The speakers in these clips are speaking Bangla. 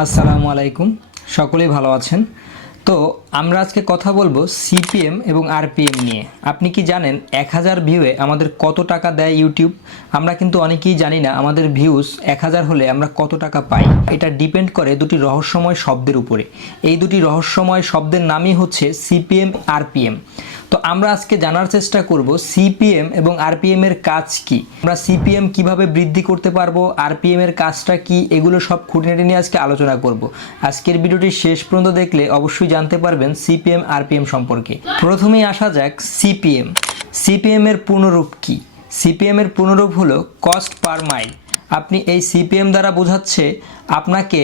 আসসালামু আলাইকুম, সকলেই ভালো আছেন। তো আমরা আজকে কথা বলবো সিপিএম এবং আরপিএম নিয়ে। আপনি কি জানেন 1000 ভিউয়ে আমাদের কত টাকা দেয় ইউটিউব? আমরা কিন্তু অনেকেই জানি না আমাদের ভিউজ 1000 হলে আমরা কত টাকা পাই। এটা ডিপেন্ড করে দুটি রহস্যময় শব্দের উপরে। এই দুটি রহস্যময় শব্দের নামই হচ্ছে সিপিএম, আরপিএম। তো আমরা আজকে জানার চেষ্টা করব সিপিএম এবং আরপিএম এর কাজ কি, আমরা সিপিএম কিভাবে বৃদ্ধি করতে পারবো, আরপিএম এর কাজটা কি, এগুলো সব খুঁটিনাটি নিয়ে আজকে আলোচনা করব। আজকের ভিডিওটি শেষ পর্যন্ত দেখলে অবশ্যই জানতে পারবেন সিপিএম আরপিএম সম্পর্কে। প্রথমেই আসা যাক সিপিএম। সিপিএম এর পূর্ণরূপ কি? সিপিএম এর পূর্ণরূপ হলো কস্ট পার মাইল। আপনি এই সিপিএম দ্বারা বোঝাচ্ছে আপনাকে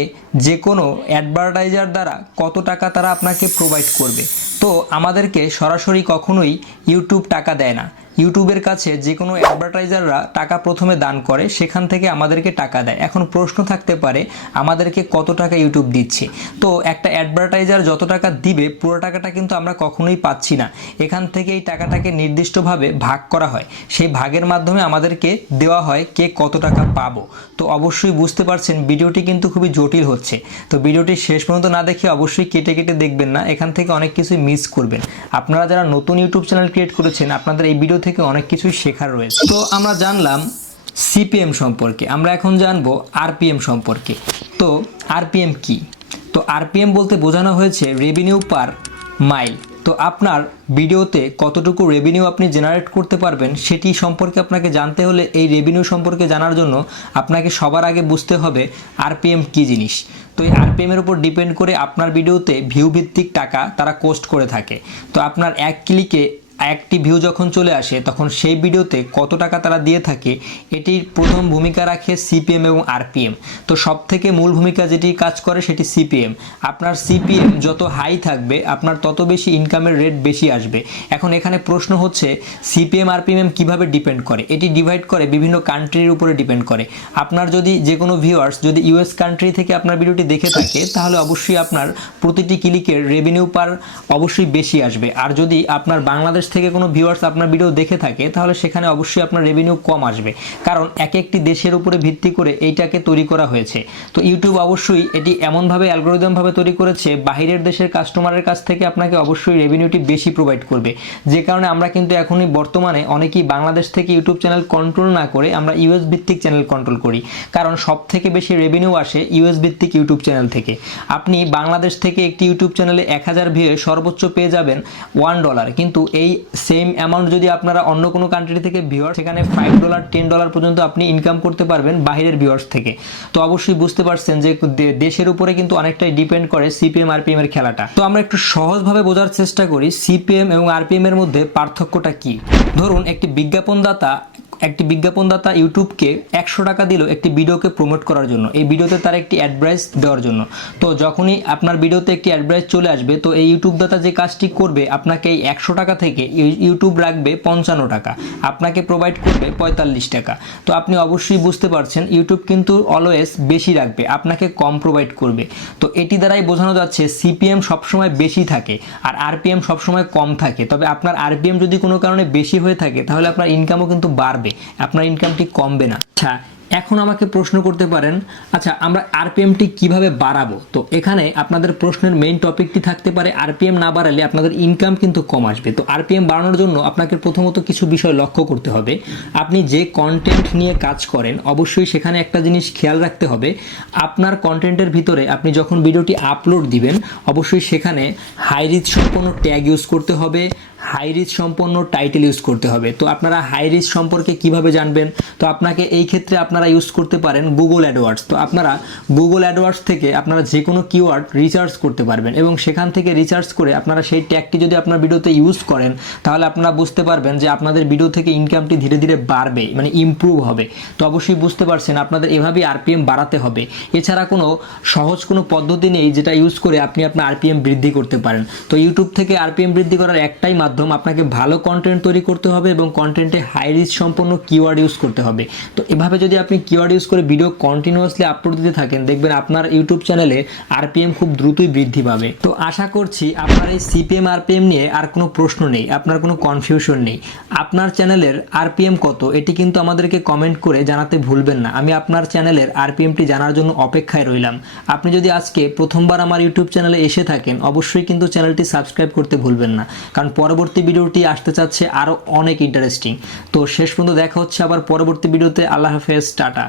যে কোনো অ্যাডভার্টাইজার দ্বারা কত টাকা তারা আপনাকে প্রোভাইড করবে। তো আমাদেরকে সরাসরি কখনোই ইউটিউব টাকা দেয় না। ইউটিউবের কাছে যে কোনো অ্যাডভার্টাইজাররা টাকা প্রথমে দান করে, সেখান থেকে আমাদেরকে টাকা দেয়। এখন প্রশ্ন থাকতে পারে আমাদেরকে কত টাকা ইউটিউব দিচ্ছে। তো একটা অ্যাডভার্টাইজার যত টাকা দিবে পুরো টাকাটা কিন্তু আমরা কখনোই পাচ্ছি না। এখান থেকে এই টাকাটাকে নির্দিষ্টভাবে ভাগ করা হয়, সেই ভাগের মাধ্যমে আমাদেরকে দেওয়া হয় কে কত টাকা পাবো। তো অবশ্যই বুঝতে পারছেন ভিডিওটি কিন্তু খুবই জটিল হচ্ছে। তো ভিডিওটি শেষ পর্যন্ত না দেখে অবশ্যই কেটে কেটে দেখবেন না, এখান থেকে অনেক কিছুই মিস করবেন। আপনারা যারা নতুন ইউটিউব চ্যানেল ক্রিয়েট করেছেন আপনাদের এই ভিডিও থেকে অনেক কিছুই শেখার রয়েছে। তো আমরা জানলাম সিপিএম সম্পর্কে, আমরা এখন জানবো আরপিএম সম্পর্কে। তো আরপিএম কি? তো আরপিএম বলতে বোঝানো হয়েছে রেভিনিউ পার মাইল। তো আপনার ভিডিওতে কতটুকু রেভিনিউ আপনি জেনারেট করতে পারবেন সেটি সম্পর্কে আপনাকে জানতে হলে এই রেভিনিউ সম্পর্কে জানার জন্য আপনাকে সবার আগে বুঝতে হবে আরপিএম কী জিনিস। তো এই আরপিএমের উপর ডিপেন্ড করে আপনার ভিডিওতে ভিউ ভিত্তিক টাকা তারা কোস্ট করে থাকে। তো আপনার এক ক্লিকে একটি ভিউ যখন চলে আসে তখন সেই ভিডিওতে কত টাকা তারা দিয়ে থাকে এটির প্রথম ভূমিকা রাখে সিপিএম এবং আরপিএম। তো সব থেকে মূল ভূমিকা যেটি কাজ করে সেটি সিপিএম। আপনার সিপিএম যত হাই থাকবে আপনার তত বেশি ইনকামের রেট বেশি আসবে। এখন এখানে প্রশ্ন হচ্ছে সিপিএম আরপিএম কিভাবে ডিপেন্ড করে? এটি ডিভাইড করে বিভিন্ন কান্ট্রির উপরে ডিপেন্ড করে। আপনার যদি যে কোনো ভিউয়ার্স যদি ইউএস কান্ট্রি থেকে আপনার ভিডিওটি দেখে থাকে তাহলে অবশ্যই আপনার প্রতিটি ক্লিকের রেভিনিউ পার অবশ্যই বেশি আসবে। আর যদি আপনার বাংলাদেশ থেকে কোনো ভিউয়ার্স আপনার ভিডিও দেখে থাকে তাহলে সেখানে অবশ্যই আপনার রেভিনিউ কম আসবে, কারণ এক একটি দেশের উপরে ভিত্তি করে এইটাকে তৈরি করা হয়েছে। তো ইউটিউব অবশ্যই এটি এমনভাবে অ্যালগোরিদমভাবে তৈরি করেছে বাহিরের দেশের কাস্টমারের কাছ থেকে আপনাকে অবশ্যই রেভিনিউটি বেশি প্রোভাইড করবে। যে কারণে আমরা কিন্তু এখনই বর্তমানে অনেকেই বাংলাদেশ থেকে ইউটিউব চ্যানেল কন্ট্রোল না করে আমরা ইউএস ভিত্তিক চ্যানেল কন্ট্রোল করি, কারণ সব থেকে বেশি রেভিনিউ আসে ইউএস ভিত্তিক ইউটিউব চ্যানেল থেকে। আপনি বাংলাদেশ থেকে একটি ইউটিউব চ্যানেলে 1000 ভিউয়ে সর্বোচ্চ পেয়ে যাবেন $1, কিন্তু এই সেম অ্যামাউন্ট যদি আপনারা অন্য কোনো কান্ট্রি থেকে ভিউয়ার সেখানে $5 $10 পর্যন্ত আপনি ইনকাম করতে পারবেন বাহিরের ভিউয়ার্স থেকে। তো অবশ্যই বুঝতে পারছেন যে দেশের উপরে কিন্তু অনেকটাই ডিপেন্ড করে সিপিএম আরপিএম এর খেলাটা। তো আমরা একটু সহজভাবে বোঝার চেষ্টা করি সিপিএম এবং আরপিএম এর মধ্যে পার্থক্যটা কি। ধরুন একটি বিজ্ঞাপনদাতা ইউটিউবকে 100 টাকা দিল একটি ভিডিওকে প্রমোট করার জন্য, এই ভিডিওতে তার একটি অ্যাডভাইস দেওয়ার জন্য। তো যখনই আপনার ভিডিওতে একটি অ্যাডভাইস চলে আসবে তো এই ইউটিউব দাতা যে কাজটি করবে আপনাকে এই 100 টাকা থেকে ইউটিউব রাখবে 55 টাকা, আপনাকে প্রোভাইড করবে 45 টাকা। তো আপনি অবশ্যই বুঝতে পারছেন ইউটিউব কিন্তু অলওয়েজ বেশি রাখবে, আপনাকে কম প্রোভাইড করবে। তো এটি দ্বারাই বোঝানো যাচ্ছে সিপিএম সবসময় বেশি থাকে আর আরপিএম সবসময় কম থাকে। তবে আপনার আরপিএম যদি কোনো কারণে বেশি হয়ে থাকে তাহলে আপনার ইনকামও কিন্তু বাড়বে, আপনার ইনকামটি কমবে না। আচ্ছা, এখন আমাকে প্রশ্ন করতে পারেন আচ্ছা আমরা আরপিএমটি কিভাবে বাড়াবো? তো এখানে আপনাদের প্রশ্নের মেইন টপিকটি থাকতে পারে আরপিএম না বাড়ালে আপনাদের ইনকাম কিন্তু কম আসবে। তো আরপিএম বাড়ানোর জন্য আপনাকে প্রথমত কিছু বিষয় লক্ষ্য করতে হবে। আপনি যে কন্টেন্ট নিয়ে কাজ করেন অবশ্যই সেখানে একটা জিনিস খেয়াল রাখতে হবে, আপনার কন্টেন্টের ভিতরে আপনি যখন ভিডিওটি আপলোড দিবেন অবশ্যই সেখানে হাই রিচ সম্পন্ন ট্যাগ ইউজ করতে হবে, হাই রিচ সম্পন্ন টাইটেল ইউজ করতে হবে। তো আপনারা হাই রিচ সম্পর্কে কিভাবে জানবেন? তো আপনাকে এই ক্ষেত্রে আপনারা ইউজ করতে পারেন গুগল অ্যাডওয়ার্ডস। তো আপনারা গুগল অ্যাডওয়ার্ডস থেকে আপনারা যে কোনো কিওয়ার্ড রিসার্চ করতে পারবেন এবং সেখান থেকে রিসার্চ করে আপনারা সেই ট্যাগটি যদি আপনার ভিডিওতে ইউজ করেন তাহলে আপনারা বুঝতে পারবেন যে আপনাদের ভিডিও থেকে ইনকামটি ধীরে ধীরে বাড়বে, মানে ইমপ্রুভ হবে। তো অবশ্যই বুঝতে পারছেন আপনাদের এভাবেই আরপিএম বাড়াতে হবে। এছাড়া কোনো সহজ কোনো পদ্ধতি নেই যেটা ইউজ করে আপনি আপনার আরপিএম বৃদ্ধি করতে পারেন। তো ইউটিউব থেকে আরপিএম বৃদ্ধি করার একটাই মাধ্যম, আপনাকে ভালো কন্টেন্ট তৈরি করতে হবে এবং কন্টেন্টে হাই রিচ সম্পন্ন কিওয়ার্ড ইউজ করতে হবে। তো এভাবে যদি আপনি কিওয়ার্ড ইউজ করে ভিডিও কন্টিনিউয়াসলি আপলোড দিতে থাকেন, দেখবেন আপনার ইউটিউব চ্যানেলে আরপিএম খুব দ্রুতই বৃদ্ধি পাবে। তো আশা করছি আপনার এই সিপিএম আরপিএম নিয়ে আর কোনো প্রশ্ন নেই, আপনার কোনো কনফিউশন নেই। আপনার চ্যানেলের আরপিএম কত এটি কিন্তু আমাদেরকে কমেন্ট করে জানাতে ভুলবেন না। আমি আপনার চ্যানেলের আরপিএমটি জানার জন্য অপেক্ষায় রইলাম। আপনি যদি আজকে প্রথমবার আমার ইউটিউব চ্যানেলে এসে থাকেন, অবশ্যই কিন্তু চ্যানেলটি সাবস্ক্রাইব করতে ভুলবেন না, কারণ পরবর্তী ভিডিওটি আসতে চাচ্ছে আরও অনেক ইন্টারেস্টিং। তো শেষ পর্যন্ত দেখা হচ্ছে আবার পরবর্তী ভিডিওতে। আল্লাহ হাফেজ, টাটা।